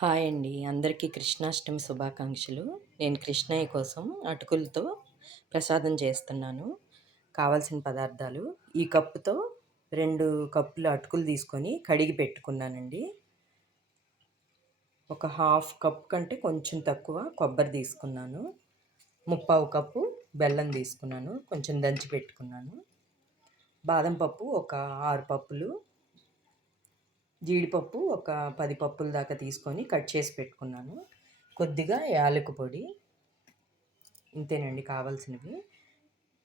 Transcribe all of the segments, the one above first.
Hi అండి. అందరికీ కృష్ణాష్టమి శుభాకాంక్షలు. నేను కృష్ణయ్య కోసం అటుకులతో ప్రసాదం చేస్తున్నాను. కావాల్సిన పదార్థాలు ఈ కప్పుతో 2 కప్పుల అటుకులు తీసుకొని కడిగి పెట్టుకున్నానండి. ఒక హాఫ్ కప్ కంటే కొంచెం తక్కువ కొబ్బరి తీసుకున్నాను. ముప్పావు కప్పు బెల్లం తీసుకున్నాను. కొంచెం దంచి పెట్టుకున్నాను. బాదం పప్పు ఒక 6 పప్పులు, జీడిపప్పు ఒక 10 పప్పుల దాకా తీసుకొని కట్ చేసి పెట్టుకున్నాను. కొద్దిగా యాలకుల పొడి. ఇంతేనండి కావాల్సినవి.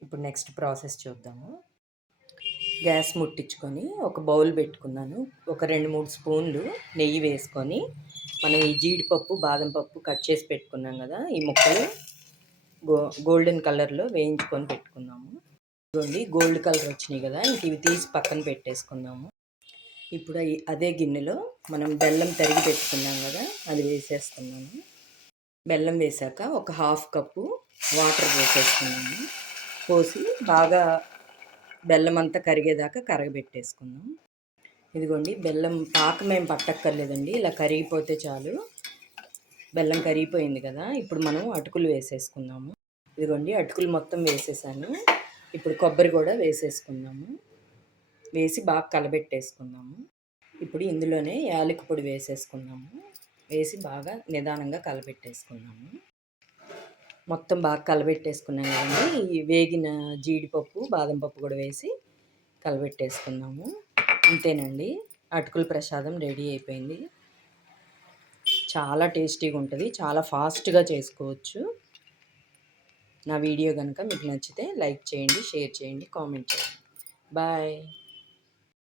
ఇప్పుడు నెక్స్ట్ ప్రాసెస్ చూద్దాము. గ్యాస్ ముట్టించుకొని ఒక బౌల్ పెట్టుకున్నాను. ఒక 2, 3 స్పూన్లు నెయ్యి వేసుకొని మనం ఈ జీడిపప్పు, బాదం పప్పు కట్ చేసి పెట్టుకున్నాం కదా, ఈ ముక్కలు గోల్డెన్ కలర్లో వేయించుకొని పెట్టుకున్నాము. ఇదిగోండి గోల్డ్ కలర్ వచ్చినాయి కదా, ఇంక ఇవి తీసి పక్కన పెట్టేసుకుందాము. ఇప్పుడు అదే గిన్నెలో మనం బెల్లం తరిగి పెట్టుకున్నాం కదా, అది వేసేస్తున్నాము. బెల్లం వేసాక ఒక హాఫ్ కప్పు వాటర్ పోసేసుకున్నాము. పోసి బాగా బెల్లం అంతా కరిగేదాకా కరగబెట్టేసుకుందాం. ఇదిగోండి బెల్లం పాకం ఏం పట్టక్కర్లేదండి, ఇలా కరిగిపోతే చాలు. బెల్లం కరిగిపోయింది కదా, ఇప్పుడు మనం అటుకులు వేసేసుకుందాము. ఇదిగోండి అటుకులు మొత్తం వేసేసాను. ఇప్పుడు కొబ్బరి కూడా వేసేసుకుందాము. వేసి బాగా కలబెట్టేసుకుందాము. ఇప్పుడు ఇందులోనే యాలకుల పొడి వేసేసుకుందాము. వేసి బాగా నిదానంగా కలబెట్టేసుకుందాము. మొత్తం బాగా కలబెట్టేసుకున్నాం కదండి, ఈ వేగిన జీడిపప్పు, బాదం పప్పు కూడా వేసి కలబెట్టేసుకుందాము. అంతేనండి, అటుకుల ప్రసాదం రెడీ అయిపోయింది. చాలా టేస్టీగా ఉంటుంది, చాలా ఫాస్ట్గా చేసుకోవచ్చు. నా వీడియో కనుక మీకు నచ్చితే లైక్ చేయండి, షేర్ చేయండి, కామెంట్ చేయండి. బాయ్.